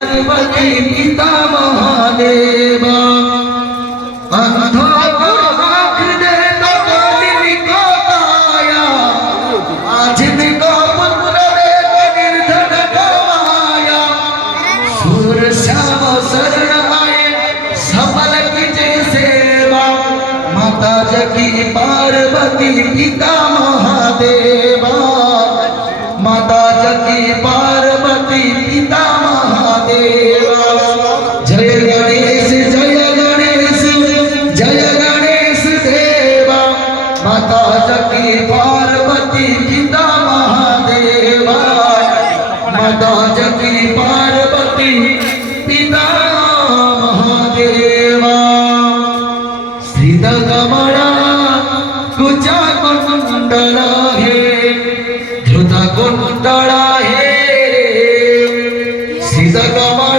पार्वती पिता महादेव अंधों को आँख दे तो कालिनी को काया आज को पुत्र दे तो निर्धन को माया सूर श्याम शरण आए सफल कीजे सेवा माता जगी पार्वती पिता महादेवा माता जगी पार्वती पिता जय गणेश देवा माता जगी पार्वती पिता महादेवा माता जगी पार्वती पिता महादेवा श्रीद कमला कुचा कुंडला हे धृत कुंडला हे श्रीद कमला